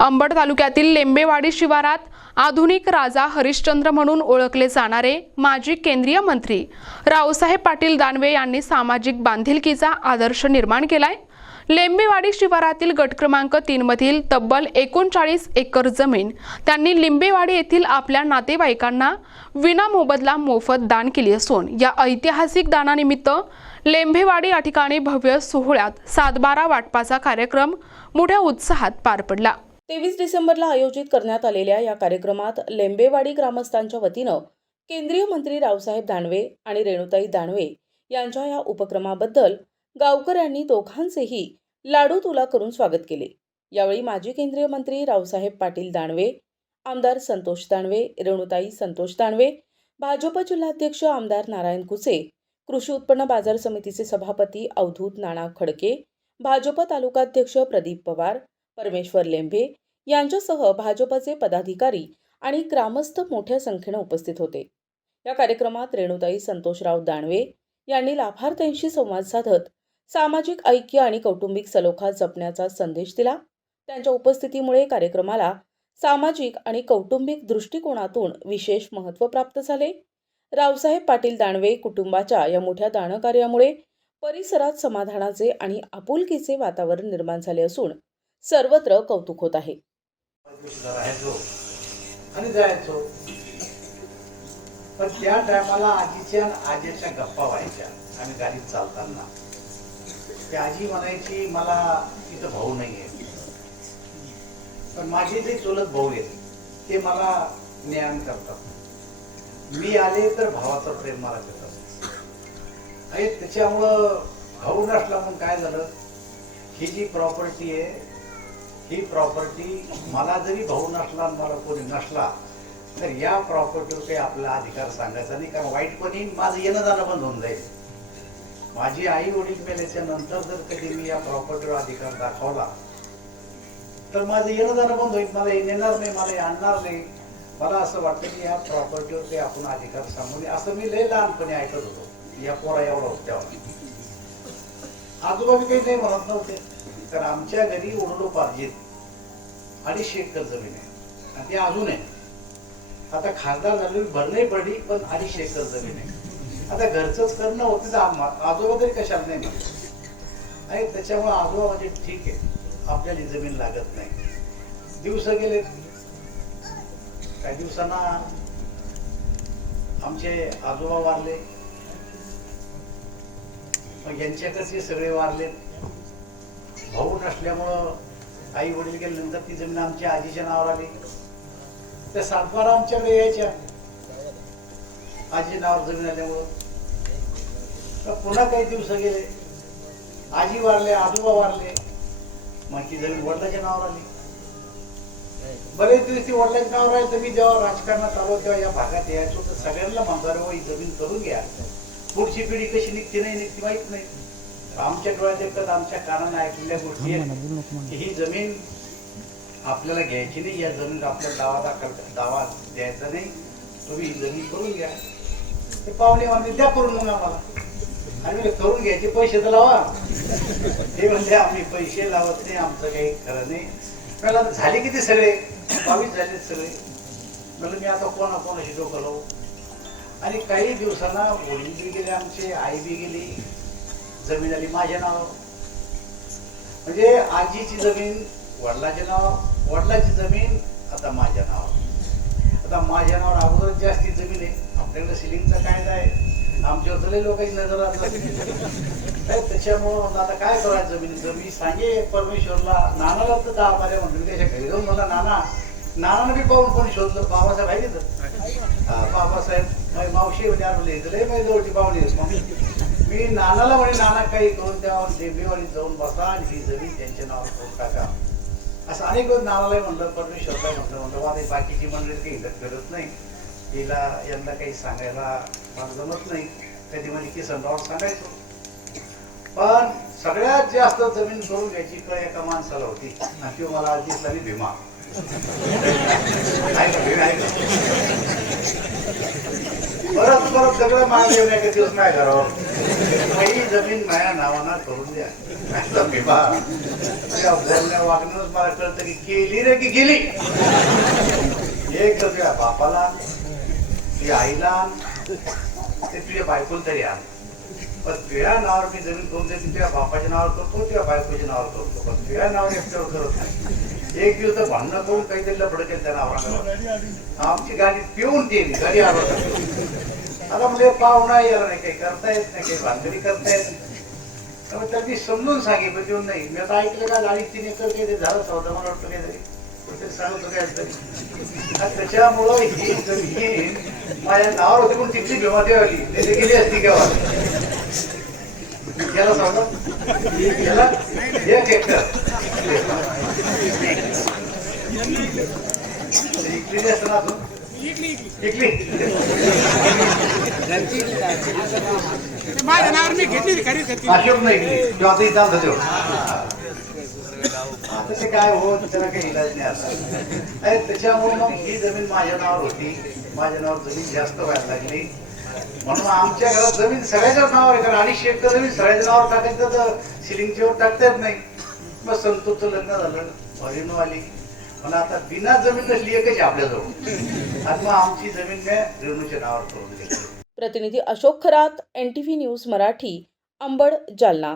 अंबड तालुक्यातील लेंबेवाडी शिवारात आधुनिक राजा हरिश्चंद्र म्हणून ओळखले जाणारे माजी केंद्रीय मंत्री रावसाहेब पाटील दानवे यांनी सामाजिक बांधिलकीचा आदर्श निर्माण केलाय। लेंबेवाडी शिवारातील गट क्रमांक 3 मधील तब्बल 39 एकर जमीन त्यांनी लिंबेवाडी येथील आपल्या नातेवाईकांना विनामोबदला मोफत दान केली असून या ऐतिहासिक दानानिमित्त लेंबेवाडी या ठिकाणी भव्य सोहळ्यात सातबारा वाटपाचा कार्यक्रम मोठ्या उत्साहात पार पडला। 23 डिसेंबरला आयोजित करण्यात आलेल्या या कार्यक्रमात लेंबेवाडी ग्रामस्थांच्या वतीनं केंद्रीय मंत्री रावसाहेब दानवे आणि रेणुताई दानवे यांच्या या उपक्रमाबद्दल गावकऱ्यांनी दोघांचेही लाडू तुला करून स्वागत केले। यावेळी माजी केंद्रीय मंत्री रावसाहेब पाटील दानवे, आमदार संतोष दानवे, रेणुताई संतोष दानवे, भाजप जिल्हाध्यक्ष आमदार नारायण कुसे, कृषी उत्पन्न बाजार समितीचे सभापती अवधूत नाना खडके, भाजप तालुकाध्यक्ष प्रदीप पवार, परमेश्वर लेंबे यांच्यासह भाजपचे पदाधिकारी आणि ग्रामस्थ मोठ्या संख्येने उपस्थित होते। या कार्यक्रमात रेणुताई संतोषराव दानवे यांनी लाभार्थ्यांशी संवाद साधत सामाजिक ऐक्य आणि कौटुंबिक सलोखा जपण्याचा संदेश दिला। त्यांच्या उपस्थितीमुळे कार्यक्रमाला सामाजिक आणि कौटुंबिक दृष्टिकोनातून विशेष महत्त्व प्राप्त झाले। रावसाहेब पाटील दानवे कुटुंबाच्या या मोठ्या दानकार्यामुळे परिसरात समाधानाचे आणि आपुलकीचे वातावरण निर्माण झाले असून सर्वत्र कौतुक होत आहे। आणि जायचो पण त्या टायमाला आजीच्या गप्पा व्हायच्या। आम्ही गाडीत चालताना ती आजी म्हणायची मला इथं भाऊ नाहीये, पण माझे जे चुलत भाऊ आहेत ते मला ज्ञान करतात। मी आले तर भावाचं प्रेम मला देतात आणि त्याच्यामुळं भाऊ नसला म्हणून काय झालं, ही जी प्रॉपर्टी आहे ही प्रॉपर्टी मला जरी भाऊ नसला मला कोणी नसला तर या प्रॉपर्टीवर काही आपला अधिकार सांगायचा नाही, कारण वाईटपणी माझं येणं जाणं बंद होऊन जाईल। माझी आई वडील मेल्याच्या नंतर जर कधी मी या प्रॉपर्टीवर अधिकार दाखवला तर माझं येणं जाणं बंद होईल, मला येणार नाही, मला आणणार नाही। मला असं वाटतं की या प्रॉपर्टीवर काही आपण अधिकार सांगू नये, असं मी लय लहानपणी ऐकत होतो। या पोरा एवढा होत्या आजोबा मी काही नाही म्हणत नव्हते, तर आमच्या घरी वडिलोपार्जित 250 एकर जमीन आहे आणि ती अजून आहे। आता खासदार झाली भरणे पडली पण 250 एकर जमीन आहे। आता घरचंच करणं होते तर आजोबा तरी कशाला नाही म्हणत आणि त्याच्यामुळे आजोबा म्हणजे ठीक आहे, आपल्याला जमीन लागत नाही। दिवस गेले, काही दिवसांना आमचे आजोबा वारले, मग यांच्याकडचे सगळे वारले। भाऊ नसल्यामुळं आई वडील गेल्यानंतर ती जमीन आमच्या आजीच्या नावावर आली। त्या सातबारा आमच्याकडे यायच्या आजी नावावर जमीन आल्यामुळं। तर पुन्हा काही दिवस गेले, आजी वारले, आजोबा वारले, मग ती जमीन वडिलाच्या नावावर आली। बरेच दिवस ती वडिलांच्या नावावर आली, तर मी जेव्हा राजकारणात आलो तेव्हा या भागात यायचो तर सगळ्यांना म्हणतो ही जमीन करून घ्या, पुढची पिढी कशी निघते नाही निघते माहित नाही। आमच्या डोळ्यात एकच आमच्या कानाने ऐकलेल्या गोष्टी आहेत की ही जमीन आपल्याला घ्यायची नाही, या जमीन आपल्याला दावा द्यायचा नाही, तुम्ही ही जमीन करून घ्या। ते पाहुणे म्हणले द्या करून मग आम्हाला, आणि करून घ्यायचे पैसे तर लावा। ते म्हणजे आम्ही पैसे लावत नाही, आमचं काही खरं नाही। मला झाले किती सगळे 22 झाले सगळे, म्हणलं मी आता कोणाशी डोकं लावू। आणि काही दिवसांना वडील बी गेले आमचे, आई बी गेली, जमीन आली माझ्या नावावर। म्हणजे आजीची जमीन वडिलाच्या नावावर, वडिलाची जमीन आता माझ्या नावावर। आता माझ्या नावावर अगोदर जास्ती जमीन आहे, आपल्याकडे सिलिंगचा कायदा आहे, आमच्यावर तरी लोकांची नजर असतात। त्याच्यामुळं आता काय करायचं जमीन सांगे परमेश्वरला, नानाला तर 10 बाऱ्या म्हणतो, त्याच्या घरी जाऊन मला नानानं बी पाहून कोणी शोधलं, बाबासाहेब आहे तिथं, बाबासाहेब मावशी म्हणजे आपले माझी जवळची पाहुणे। मी नानाला म्हणे नाना काही करून त्या लेंबेवाडीत जाऊन बसा आणि ही जमीन त्यांच्या नावावर करून टाका, असं अनेक नानालाही म्हणलं, परमेश्वरला म्हणलं आता बाकीची मंडळी काही हिंडत करत नाही, तिला यांना काही सांगायला मला जमत नाही, कधी म्हणजे किसनराव सांगायचो। पण सगळ्यात जास्त जमीन करून घ्यायची कळ एका माणसाला होती आणि ती मला दिसला नाही, भीमा। परत सगळं मागे येऊन एका दिवस नाही करावं। ही जमीन माझ्या नावानं करून द्या. आता मी बा त्या बोलण्या वागणंच मला कळतं की केली रे की गेली. एक तर तुझ्या बापाला, तुझ्या आईला, ते तुझ्या बायकोला तरी आण. पण तुझ्या नावावर मी जमीन करून देते, तुझ्या बापाच्या नावावर करतो, तुझ्या बायकोच्या नावावर करतो, पण तुझ्या नावावर एकट्यावर करत नाही. एक दिवस भांडणं करून काहीतरी लफडं केलं त्या नावावर. आमची गाडी पिऊन गेली, गाडी आलो आता म्हणजे पाहुणा यायला नाही, काही करता येत नाही, काही भांडणी करता येत नाही. त्यामुळे त्यांनी समजून सांगितलं देऊन नाही. मी आता ऐकलं का गाडी 3 एकर काही झालं चौदा मला वाटतं काहीतरी कुठेतरी सांगतो काय तरी. त्याच्यामुळं ही जमीन माझ्या नावावर होती पण तिथली भीमा देवाली तिथे गेली असती केव्हा. याला सांगा याला 1 एकर इकली असतं ना अजून इकली माझ्या नावावर मी घेतली खरी घेतली अशोक नाही किंवा आता इथं आमचा आता ते काय हो त्याला काही इलाज नाही आता. त्याच्यामुळे मग ही जमीन माझ्या नावावर होती, माझ्या नावावर जमीन जास्त व्हायला लागली म्हणून आमच्या घरात जमीन सगळ्याच्या नावावर आहे. कारण 250 एकर जमीन सगळ्याच्या नावावर टाकायचं तर सिलिंगच्या वर टाकता येत नाही. मग संतोषचं लग्न झालं, भरीनो आली, पण आता बिना जमीन नसली एकच आहे आपल्याजवळ. आणि मग आमची जमीन मी रेणूच्या नावावर करून घेतली. प्रतिनिधी अशोक खरात, NTV न्यूज मराठी, अंबड, जालना.